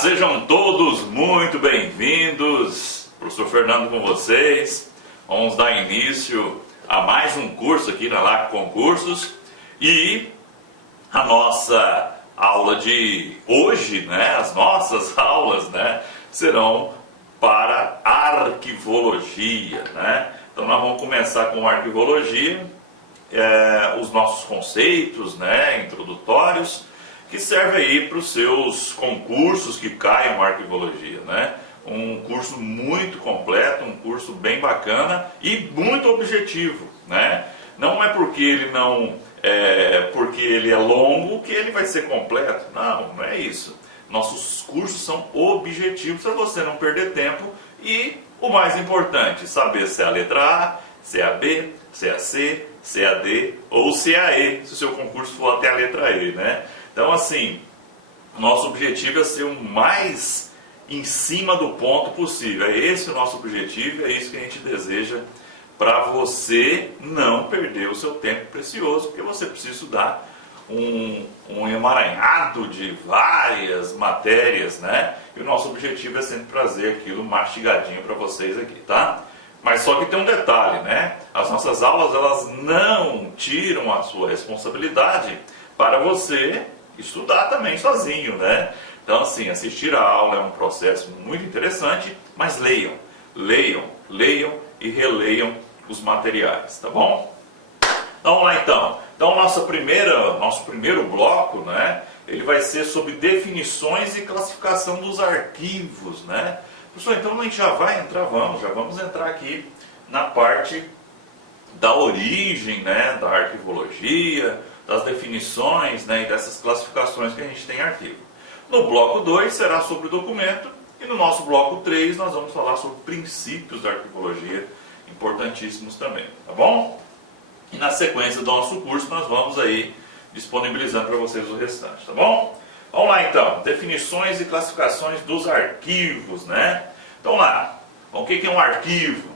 Sejam todos muito bem-vindos. Professor Fernando com vocês. Vamos dar início a mais um curso aqui na LAC Concursos. E a nossa aula de hoje, as nossas aulas, serão para arquivologia, Então nós vamos começar com arquivologia, os nossos conceitos, introdutórios, que serve aí para os seus concursos que caiam arquivologia, Um curso muito completo, um curso bem bacana e muito objetivo, Não é porque ele porque ele é longo que ele vai ser completo, não é isso. Nossos cursos são objetivos para você não perder tempo e, o mais importante, saber se é a letra A, se é a B, se é a C, se é a D ou se é a E, se o seu concurso for até a letra E, Então, assim, nosso objetivo é ser o mais em cima do ponto possível. É esse o nosso objetivo, é isso que a gente deseja para você não perder o seu tempo precioso, porque você precisa estudar um emaranhado de várias matérias, E o nosso objetivo é sempre trazer aquilo mastigadinho para vocês aqui, tá? Mas só que tem um detalhe, As nossas aulas, elas não tiram a sua responsabilidade para você estudar também sozinho, Então, assim, assistir a aula é um processo muito interessante, mas leiam e releiam os materiais, tá bom? Então, vamos lá então. Então, nosso primeiro bloco, ele vai ser sobre definições e classificação dos arquivos, Professor, então a gente já vai entrar, já vamos entrar aqui na parte da origem, da arquivologia, das definições, e dessas classificações que a gente tem em arquivo. No bloco 2 será sobre o documento e no nosso bloco 3 nós vamos falar sobre princípios da arquivologia, importantíssimos também, tá bom? E na sequência do nosso curso nós vamos aí disponibilizando para vocês o restante, tá bom? Vamos lá então, definições e classificações dos arquivos, Então lá, o que é um arquivo,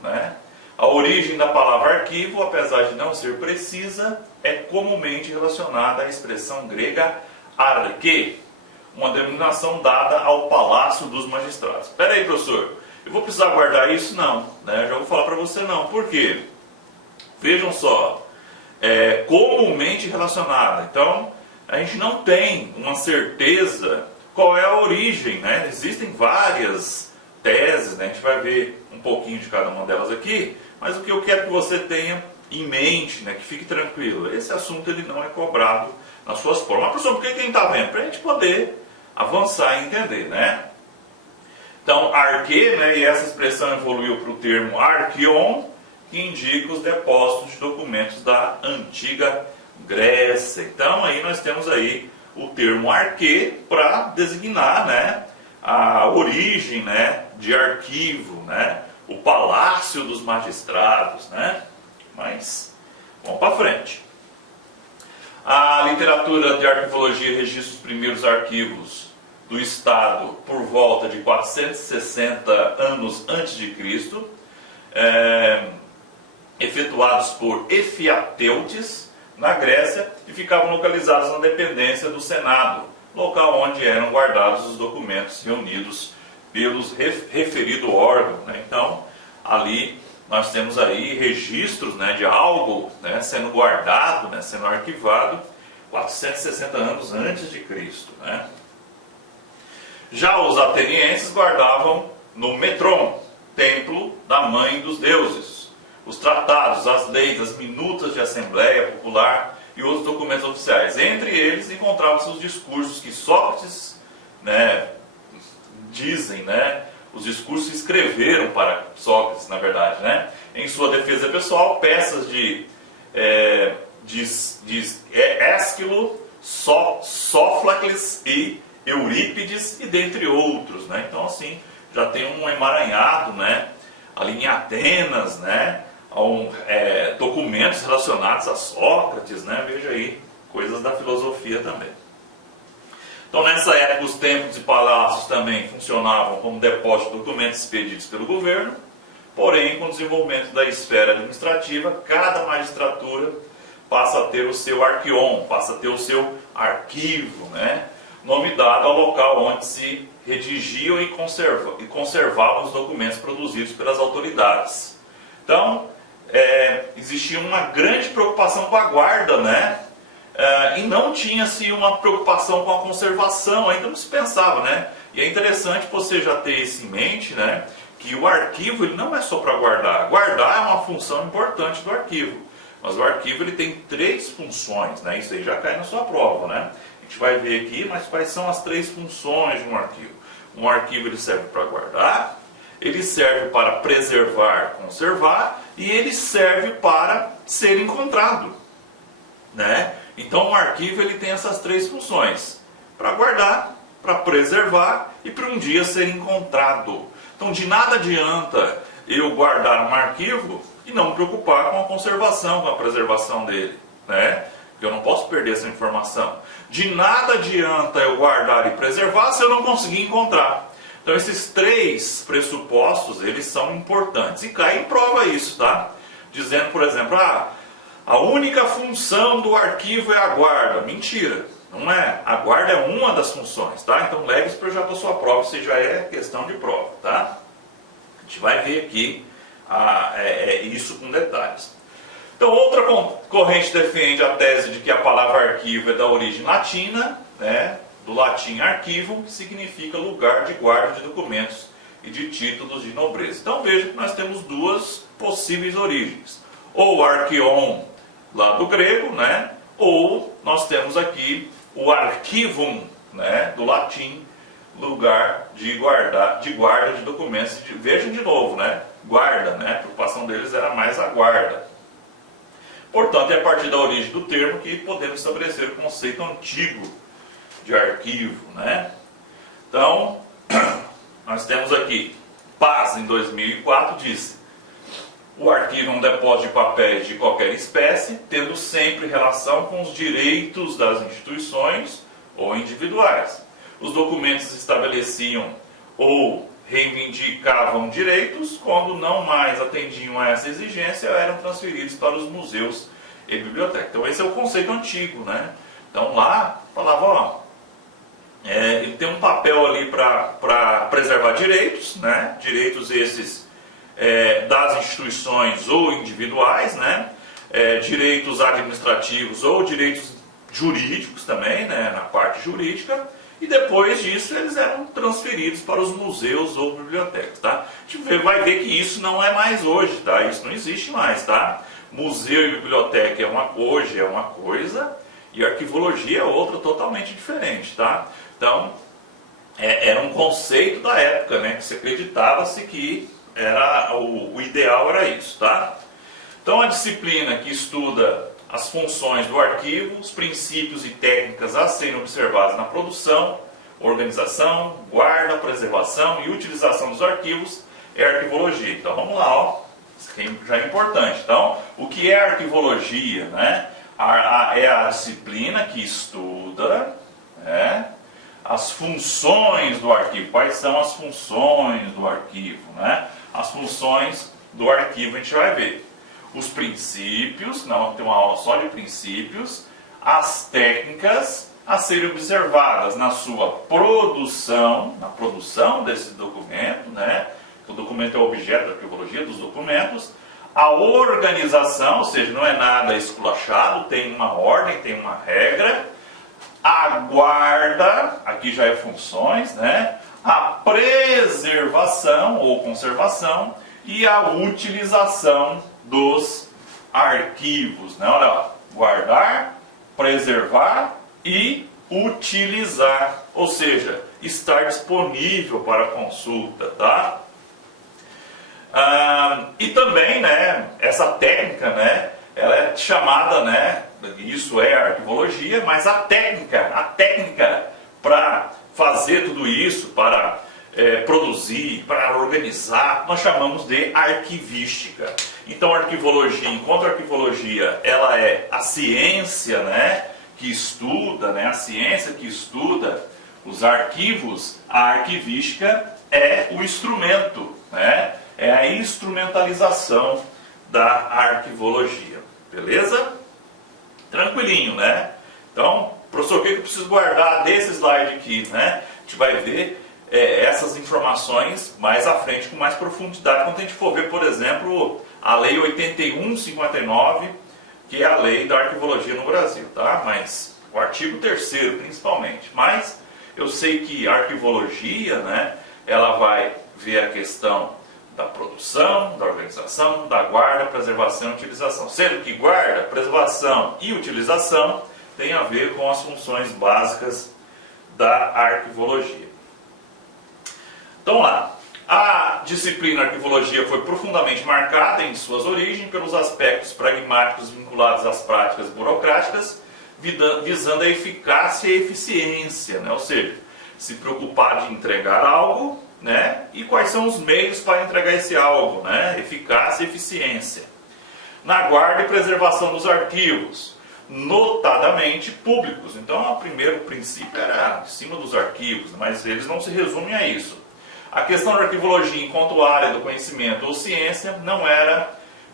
A origem da palavra arquivo, apesar de não ser precisa, é comumente relacionada à expressão grega arque, uma denominação dada ao palácio dos magistrados. Espera aí, professor, eu vou precisar guardar isso? Não, já vou falar para você não. Por quê? Vejam só, comumente relacionada. Então, a gente não tem uma certeza qual é a origem, Existem várias teses, A gente vai ver um pouquinho de cada uma delas aqui, mas o que eu quero que você tenha em mente, que fique tranquilo, esse assunto ele não é cobrado nas suas provas. Mas, professor, por que quem está vendo? Para a gente poder avançar e entender, Então, arque, e essa expressão evoluiu para o termo arquion, que indica os depósitos de documentos da antiga Grécia. Então, aí nós temos aí o termo arque para designar, a origem, de arquivo, o palácio dos magistrados, Mas, vamos para frente. A literatura de arquivologia registra os primeiros arquivos do Estado por volta de 460 anos antes de Cristo, efetuados por Efiateutes, na Grécia, e ficavam localizados na dependência do Senado, local onde eram guardados os documentos reunidos pelos referido órgão. Então, ali nós temos aí registros de algo sendo guardado, sendo arquivado 460 anos antes de Cristo. Já os atenienses guardavam no Metron, templo da mãe dos deuses, os tratados, as leis, as minutas de assembleia popular e outros documentos oficiais. Entre eles encontravam-se os discursos que Sócrates dizem, os discursos que escreveram para Sócrates, na verdade, em sua defesa pessoal, peças de Ésquilo, Sófocles e Eurípides, e dentre outros, Então, assim, já tem um emaranhado, ali em Atenas, documentos relacionados a Sócrates, Veja aí, coisas da filosofia também. Então, nessa época, os templos e palácios também funcionavam como depósito de documentos expedidos pelo governo. Porém, com o desenvolvimento da esfera administrativa, cada magistratura passa a ter o seu arquion, passa a ter o seu arquivo, nome dado ao local onde se redigiam e conservavam os documentos produzidos pelas autoridades. Então, existia uma grande preocupação com a guarda, né? E não tinha-se uma preocupação com a conservação, ainda não se pensava, né? E é interessante você já ter isso em mente, né? Que o arquivo ele não é só para guardar. Guardar é uma função importante do arquivo. Mas o arquivo ele tem 3 funções, né? Isso aí já cai na sua prova, né? A gente vai ver aqui, mas quais são as 3 funções de um arquivo? Um arquivo ele serve para guardar, ele serve para preservar, conservar e ele serve para ser encontrado, né? Então o arquivo ele tem essas 3 funções: para guardar, para preservar e para um dia ser encontrado. Então de nada adianta eu guardar um arquivo e não me preocupar com a conservação, com a preservação dele, né? Porque eu não posso perder essa informação. De nada adianta eu guardar e preservar se eu não conseguir encontrar. Então esses 3 pressupostos, eles são importantes. E cai em prova isso, tá? Dizendo, por exemplo, a única função do arquivo é a guarda. Mentira, não é. A guarda é uma das funções, tá? Então leve isso já para a sua prova, isso já é questão de prova, tá? A gente vai ver aqui isso com detalhes. Então outra corrente defende a tese de que a palavra arquivo é da origem latina, né? Do latim arquivo, que significa lugar de guarda de documentos e de títulos de nobreza. Então veja que nós temos 2 possíveis origens. Ou arqueon, lá do grego, né? Ou nós temos aqui o archivum, né? Do latim, lugar de guarda de documentos. Vejam de novo, né? Guarda, né? A preocupação deles era mais a guarda. Portanto, é a partir da origem do termo que podemos estabelecer o conceito antigo de arquivo, né? Então, nós temos aqui, Paz, em 2004, disse: o arquivo é um depósito de papéis de qualquer espécie, tendo sempre relação com os direitos das instituições ou individuais. Os documentos estabeleciam ou reivindicavam direitos, quando não mais atendiam a essa exigência, eram transferidos para os museus e bibliotecas. Então esse é o conceito antigo, né? Então lá falava, ele tem um papel ali para preservar direitos, né? Direitos esses das instituições ou individuais, né? Direitos administrativos ou direitos jurídicos também, né? Na parte jurídica. E depois disso eles eram transferidos para os museus ou bibliotecas, tá? A gente vai ver que isso não é mais hoje, tá? Isso não existe mais, tá? Museu e biblioteca hoje é uma coisa e arquivologia é outra totalmente diferente, tá? Então, era um conceito da época, né? Que se acreditava-se que o ideal era isso, tá? Então a disciplina que estuda as funções do arquivo, os princípios e técnicas a serem observados na produção, organização, guarda, preservação e utilização dos arquivos é arquivologia. Então vamos lá, ó. Isso aqui já é importante. Então, o que é arquivologia, né? É a disciplina que estuda, né, as funções do arquivo. Quais são as funções do arquivo, né? As funções do arquivo a gente vai ver. Os princípios, não tem uma aula só de princípios, as técnicas a serem observadas na sua produção, na produção desse documento, né? O documento é o objeto da arquivologia dos documentos, a organização, ou seja, não é nada esculachado, tem uma ordem, tem uma regra, a guarda, aqui já é funções, né? A preservação ou conservação e a utilização dos arquivos, né? Olha lá, guardar, preservar e utilizar, ou seja, estar disponível para consulta, tá? E também, né, essa técnica, né, ela é chamada, né, isso é arquivologia, mas a técnica para fazer tudo isso, para produzir, para organizar, nós chamamos de arquivística. Então arquivologia, enquanto arquivologia, ela é a ciência, né, que estuda, né, a ciência que estuda os arquivos, a arquivística é o instrumento, né, é a instrumentalização da arquivologia. Beleza? Tranquilinho, né? Então, professor, o que eu preciso guardar desse slide aqui, né? A gente vai ver essas informações mais à frente com mais profundidade, quando a gente for ver, por exemplo, a Lei 8159, que é a lei da arquivologia no Brasil, tá? Mas o artigo 3º principalmente. Mas eu sei que a arquivologia, né, ela vai ver a questão da produção, da organização, da guarda, preservação e utilização. Sendo que guarda, preservação e utilização tem a ver com as funções básicas da arquivologia. Então lá, a disciplina arquivologia foi profundamente marcada em suas origens pelos aspectos pragmáticos vinculados às práticas burocráticas, visando a eficácia e eficiência, né? Ou seja, se preocupar de entregar algo, né? E quais são os meios para entregar esse algo, né? Eficácia e eficiência. Na guarda e preservação dos arquivos, notadamente públicos. Então, o primeiro princípio era em cima dos arquivos, mas eles não se resumem a isso. A questão da arquivologia enquanto área do conhecimento ou ciência não era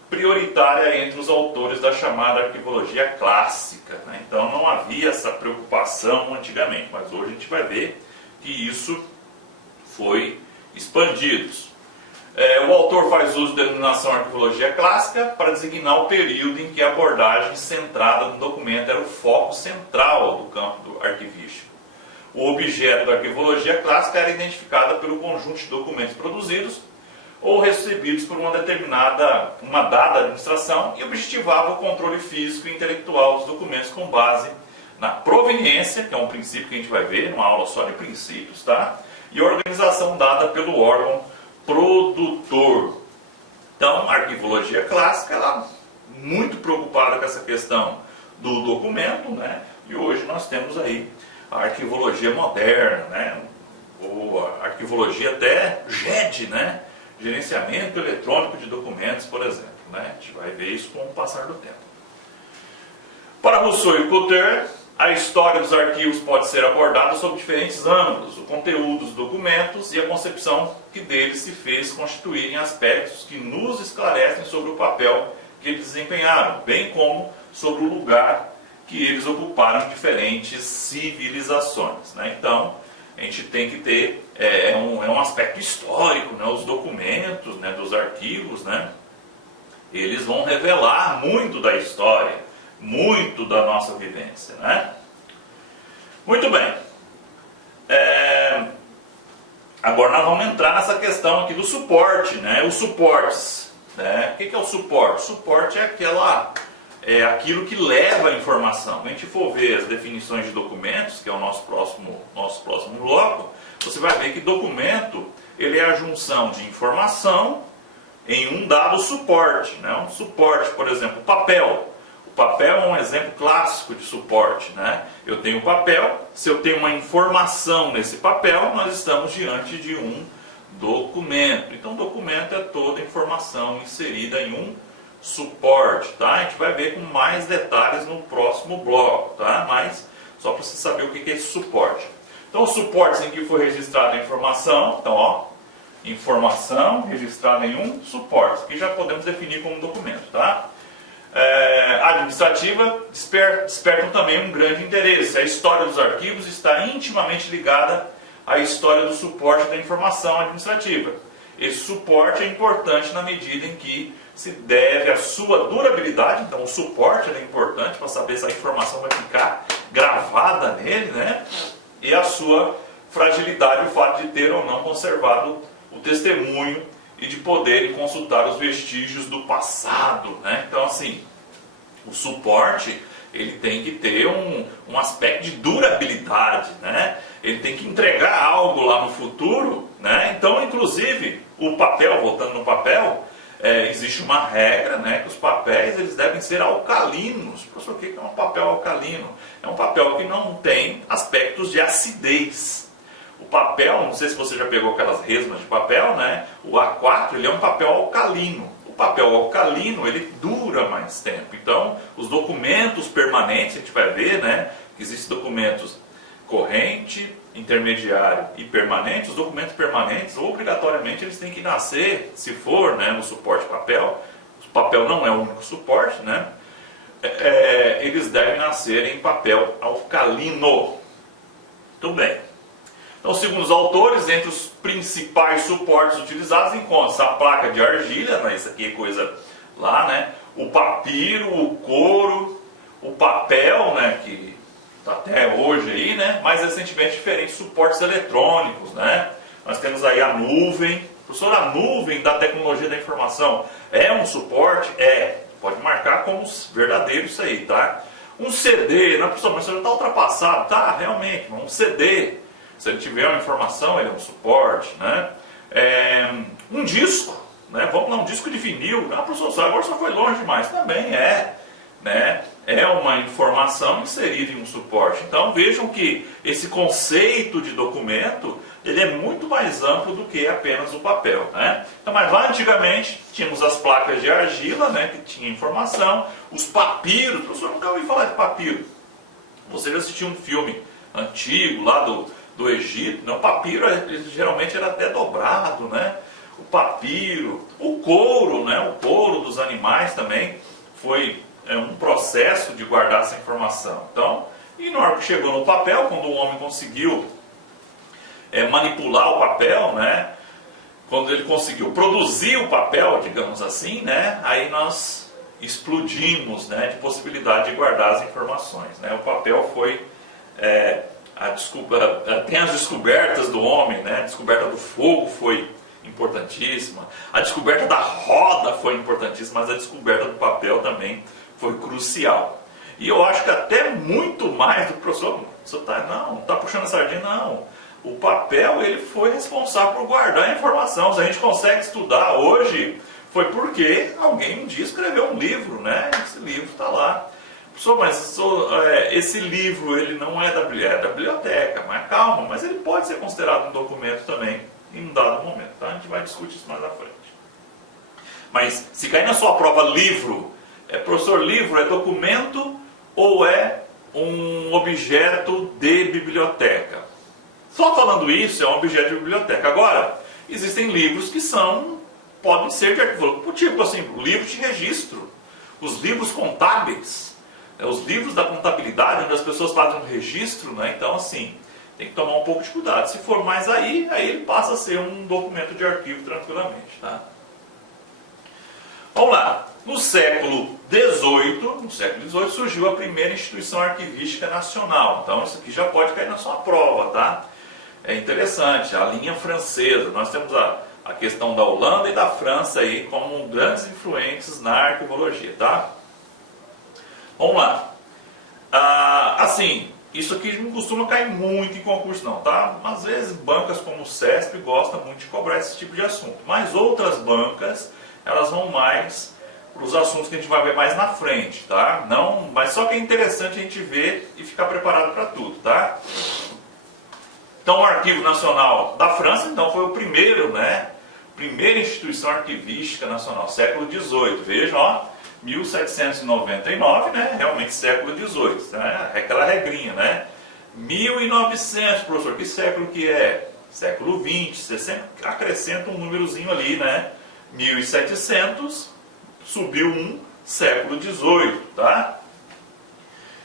prioritária entre os autores da chamada arquivologia clássica, né? Então não havia essa preocupação antigamente, mas hoje a gente vai ver que isso foi expandido. O autor faz uso da denominação arquivologia clássica para designar o período em que a abordagem centrada no documento era o foco central do campo do arquivístico. O objeto da arquivologia clássica era identificado pelo conjunto de documentos produzidos ou recebidos por uma dada administração e objetivava o controle físico e intelectual dos documentos com base na proveniência, que é um princípio que a gente vai ver, numa aula só de princípios, tá? E a organização dada pelo órgão produtor. Então, a arquivologia clássica, ela é muito preocupada com essa questão do documento, né? E hoje nós temos aí a arquivologia moderna, né? Ou a arquivologia até GED, né? Gerenciamento eletrônico de documentos, por exemplo, né? A gente vai ver isso com o passar do tempo. Para Rousseau e Cotter, a história dos arquivos pode ser abordada sob diferentes ângulos, o conteúdo dos documentos e a concepção que deles se fez constituírem aspectos que nos esclarecem sobre o papel que eles desempenharam, bem como sobre o lugar que eles ocuparam em diferentes civilizações, né? Então, a gente tem que ter um aspecto histórico, né? Os documentos, né, dos arquivos, né? Eles vão revelar muito da história, muito da nossa vivência, né? Muito bem. Agora nós vamos entrar nessa questão aqui do suporte, né? Os suportes, né? O que é o suporte? O suporte é aquilo que leva a informação. Quando a gente for ver as definições de documentos, que é o nosso próximo bloco, você vai ver que documento ele é a junção de informação em um dado suporte, né? Um suporte, por exemplo, papel. O papel é um exemplo clássico de suporte, né? Eu tenho papel, se eu tenho uma informação nesse papel, nós estamos diante de um documento. Então, documento é toda a informação inserida em um suporte, tá? A gente vai ver com mais detalhes no próximo bloco, tá? Mas só para você saber o que é esse suporte. Então, os suportes em que foi registrada a informação, então, ó, informação registrada em um suporte, que já podemos definir como documento, tá? Administrativa despertam também um grande interesse. A história dos arquivos está intimamente ligada à história do suporte da informação administrativa. Esse suporte é importante na medida em que se deve à sua durabilidade. Então o suporte é importante para saber se a informação vai ficar gravada nele, né? E a sua fragilidade, o fato de ter ou não conservado o testemunho e de poderem consultar os vestígios do passado, né? Então assim, o suporte ele tem que ter um aspecto de durabilidade, né? Ele tem que entregar algo lá no futuro, né? Então, inclusive, o papel, voltando no papel, existe uma regra, né? Que os papéis eles devem ser alcalinos. Professor, o que é um papel alcalino? É um papel que não tem aspectos de acidez. O papel, não sei se você já pegou aquelas resmas de papel, né? O A4 ele é um papel alcalino. O papel alcalino ele dura mais tempo. Então, os documentos permanentes, a gente vai ver, né? Que existem documentos corrente, intermediário e permanente. Os documentos permanentes, obrigatoriamente, eles têm que nascer, se for, né, no suporte papel. O papel não é o único suporte, né? Eles devem nascer em papel alcalino. Muito bem. Então, segundo os autores, entre os principais suportes utilizados encontra-se a placa de argila, né? Isso aqui é coisa lá, né? O papiro, o couro, o papel, né? Que está até hoje aí, né? Mais recentemente diferentes suportes eletrônicos, né? Nós temos aí a nuvem. Professor, a nuvem da tecnologia da informação é um suporte? É. Pode marcar como verdadeiro isso aí, tá? Um CD, não, professor, mas isso já está ultrapassado. Tá, realmente, um CD, se ele tiver uma informação, ele é um suporte, né? Um disco, né? Vamos lá, um disco de vinil. Ah, professor, agora só foi longe demais. Também é, né? É uma informação inserida em um suporte. Então vejam que esse conceito de documento, ele é muito mais amplo do que apenas o papel, né? Então, mas lá antigamente tínhamos as placas de argila, né, que tinha informação, os papiros. Professor, nunca ouvi falar de papiro. Você já assistiu um filme antigo lá do Egito, né? O papiro ele geralmente era até dobrado, né? O papiro, o couro, né? O couro dos animais também foi um processo de guardar essa informação. Então, e na hora que chegou no papel, quando o homem conseguiu manipular o papel, né? Quando ele conseguiu produzir o papel, digamos assim, né? Aí nós explodimos, né? De possibilidade de guardar as informações, né? O papel foi tem as descobertas do homem, né? A descoberta do fogo foi importantíssima, a descoberta da roda foi importantíssima, mas a descoberta do papel também foi crucial. E eu acho que até muito mais do que o professor está puxando a sardinha, não. O papel ele foi responsável por guardar a informação. Se a gente consegue estudar hoje, foi porque alguém um dia escreveu um livro, né? Esse livro está lá. Professor, mas esse livro ele não é da biblioteca, mas calma, mas ele pode ser considerado um documento também em um dado momento. Tá? A gente vai discutir isso mais à frente. Mas se cair na sua prova livro, professor, livro é documento ou é um objeto de biblioteca? Só falando isso, é um objeto de biblioteca. Agora, existem livros que podem ser de arquivo, tipo assim, livros de registro, os livros contábeis, os livros da contabilidade, onde as pessoas fazem um registro, né? Então assim, tem que tomar um pouco de cuidado. Se for mais aí ele passa a ser um documento de arquivo tranquilamente, tá? Vamos lá. No século XVIII surgiu a primeira instituição arquivística nacional. Então isso aqui já pode cair na sua prova, tá? É interessante, a linha francesa. Nós temos a questão da Holanda e da França aí como grandes influentes na arquivologia, tá? Vamos lá. Assim, isso aqui não costuma cair muito em concurso não, tá? Às vezes bancas como o CESP gostam muito de cobrar esse tipo de assunto. Mas outras bancas, elas vão mais para os assuntos que a gente vai ver mais na frente, tá? Não, mas só que é interessante a gente ver e ficar preparado para tudo, tá? Então o Arquivo Nacional da França, então, foi o primeiro, né? Primeira instituição arquivística nacional, século XVIII. Vejam, ó, 1799, né? Realmente século XVIII, né? É aquela regrinha, né? 1900, professor, que século que é? Século XX, você sempre acrescenta um númerozinho ali, né? 1700, subiu um, século XVIII, tá?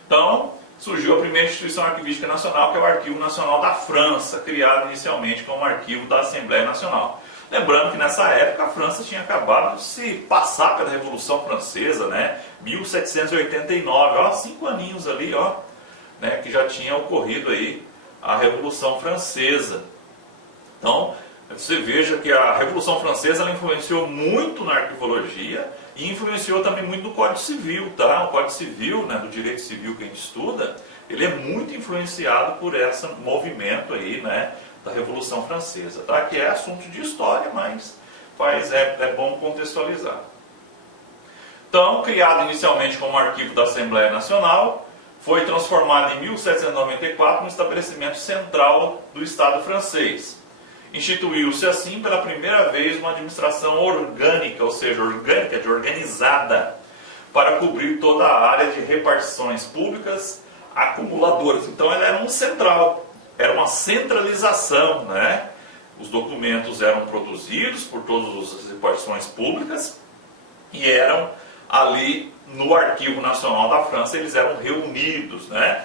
Então, surgiu a primeira instituição arquivística nacional, que é o Arquivo Nacional da França, criado inicialmente como arquivo da Assembleia Nacional. Lembrando que nessa época a França tinha acabado de se passar pela Revolução Francesa, né? 1789, ó, 5 aninhos ali, ó, né? Que já tinha ocorrido aí a Revolução Francesa. Então, você veja que a Revolução Francesa ela influenciou muito na arquivologia e influenciou também muito no Código Civil, tá? O Código Civil, né, do direito civil que a gente estuda, ele é muito influenciado por esse movimento aí, né, da Revolução Francesa, tá? Que é assunto de história, mas é bom contextualizar. Então, criado inicialmente como arquivo da Assembleia Nacional, foi transformado em 1794 no estabelecimento central do Estado francês. Instituiu-se assim pela primeira vez uma administração orgânica, ou seja, orgânica, de organizada, para cobrir toda a área de repartições públicas acumuladoras. Então ela era um central, era uma centralização, né? Os documentos eram produzidos por todas as repartições públicas e eram ali no Arquivo Nacional da França, eles eram reunidos, né?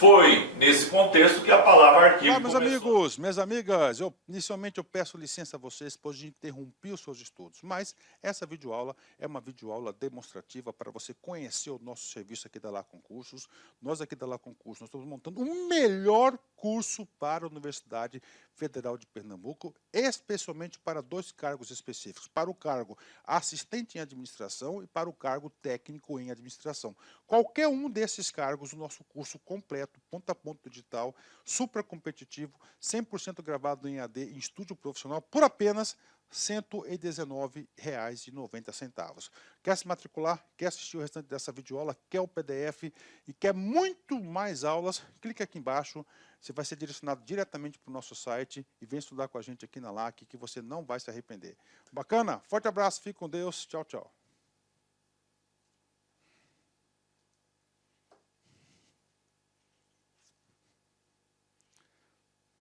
foi nesse contexto que a palavra arquivo Olá, meus começou. amigos, minhas amigas, inicialmente eu peço licença a vocês, pois de interromper os seus estudos, mas essa videoaula é uma videoaula demonstrativa para você conhecer o nosso serviço aqui da Lá Concursos. Nós aqui da Lá Concursos, nós estamos montando o melhor curso para a Universidade Federal de Pernambuco, especialmente para 2 cargos específicos, para o cargo assistente em administração e para o cargo técnico em administração. Qualquer um desses cargos, o nosso curso completo, ponta a ponta digital, super competitivo, 100% gravado em AD em estúdio profissional, por apenas R$ 119,90. Quer se matricular? Quer assistir o restante dessa videoaula? Quer o PDF e quer muito mais aulas? Clique aqui embaixo, você vai ser direcionado diretamente para o nosso site e vem estudar com a gente aqui na LAC, que você não vai se arrepender. Bacana? Forte abraço, fique com Deus, tchau, tchau.